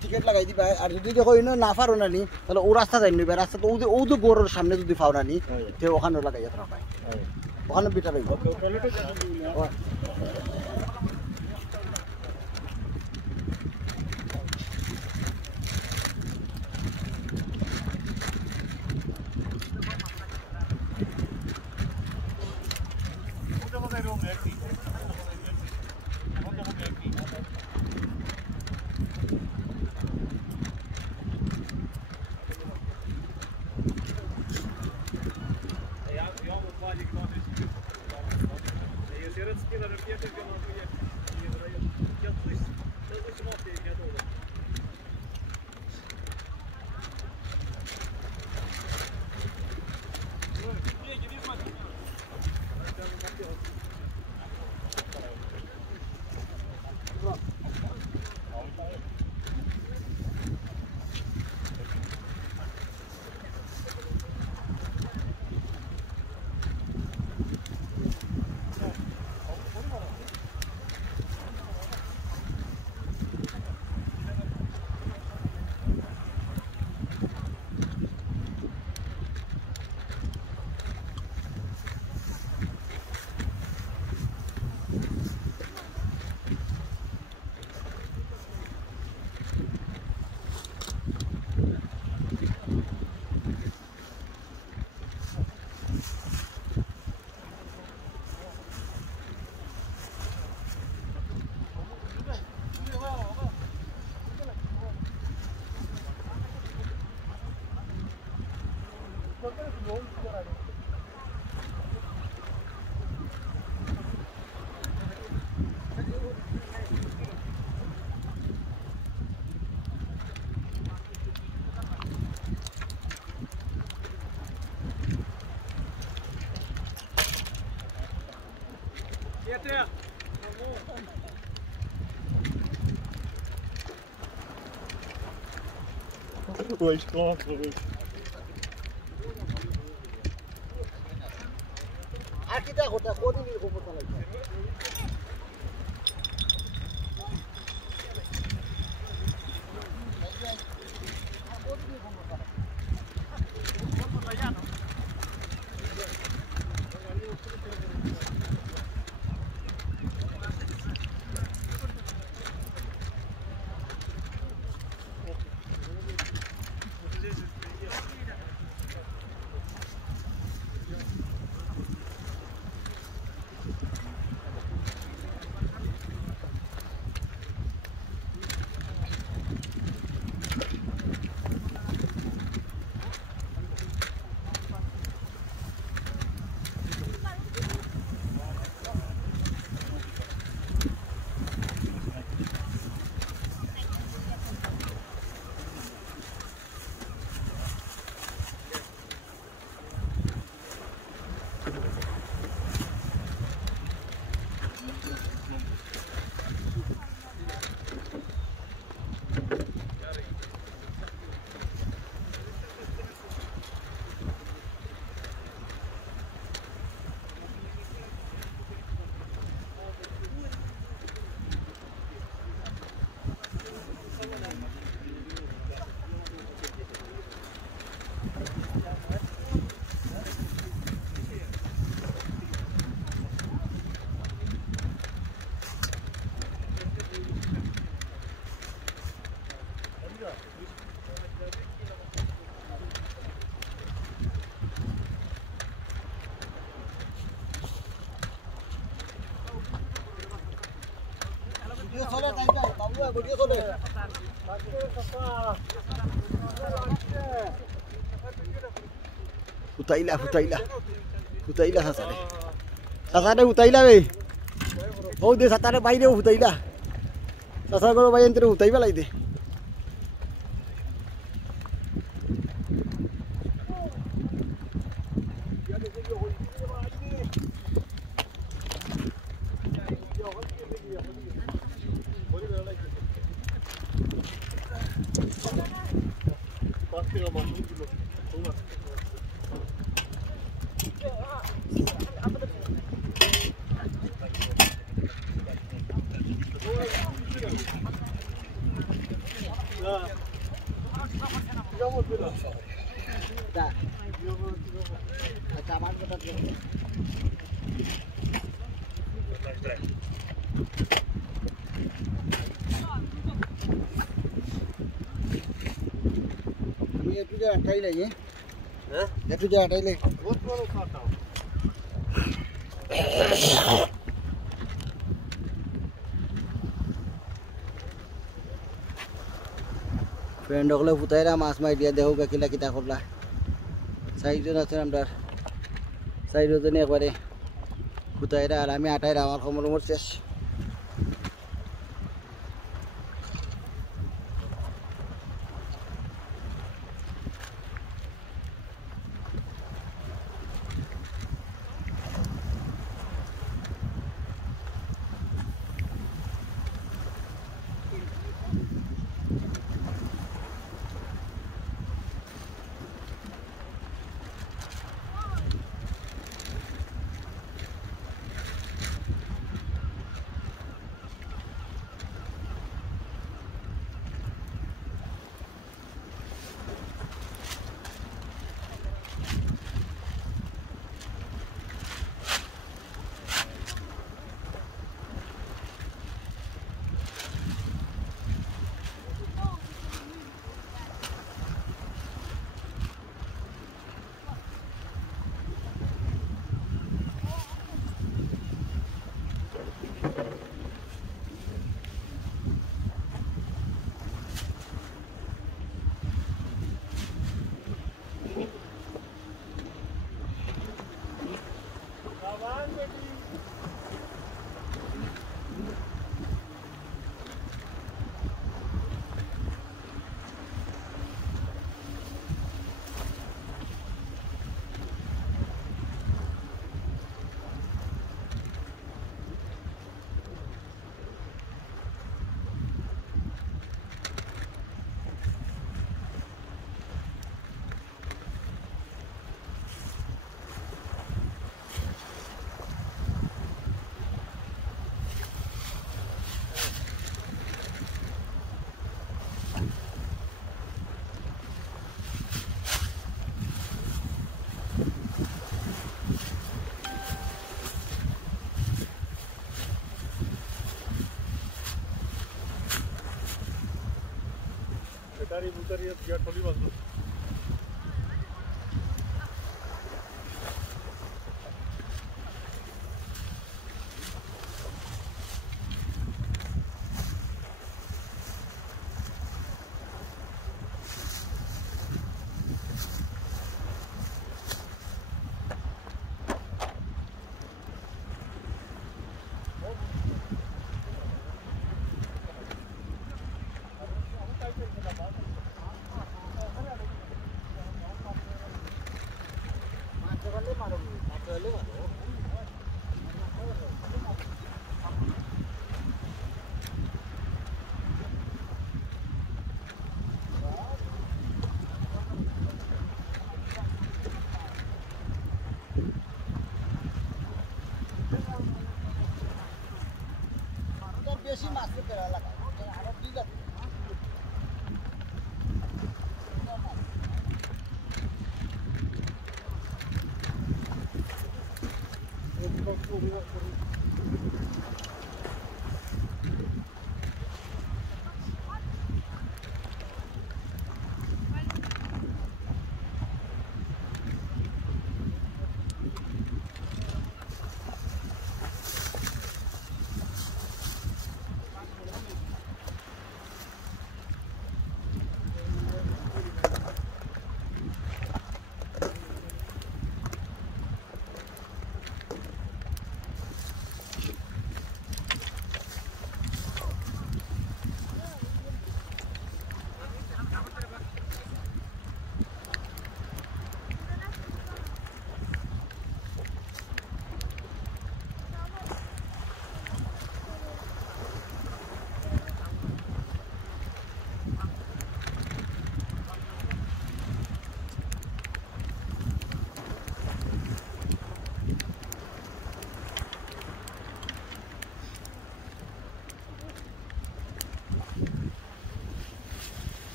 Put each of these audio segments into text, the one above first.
টিকেট লাগাই দিবা আর যদি দেখো না পারো না নি তাহলে ও রাস্তা যাই নিবে রাস্তা তো ও তো গোরের সামনে যদি পাও না নি ওখানে লাগাই যাত্রা পাই ওখানে বিটা রইব Pois, claro. Aqui tá rota, roda e vou botar lá. Hutaila sasare. Sasare hutaila be. Oh de satare baire hutaila. Sasare goro bai entre hutaiba laide. ये तुझे हटाई ले ये तुझे हटाई ले बहुत बड़ा खाता हूँ फ्रेंड ओगले फुटाइरा मास मार दिया देखो किला किता करला साइडो আছে আমরা সাইডো জনে একবারে ফুটাইরা আর আমি আটাইরা আমার খমর শেষ Dari butar ya biar थोड़ी बात বেশি মাছ পেরা লাগা আর ঠিক আছে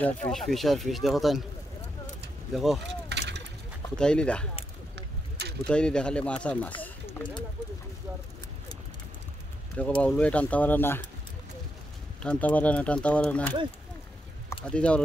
फिश और फिश देखो तान देखो ফুটাইলি দেখালে মাছ আর মাছ দেখো বাউলো টানতে পারে না হাতি যাওয়ার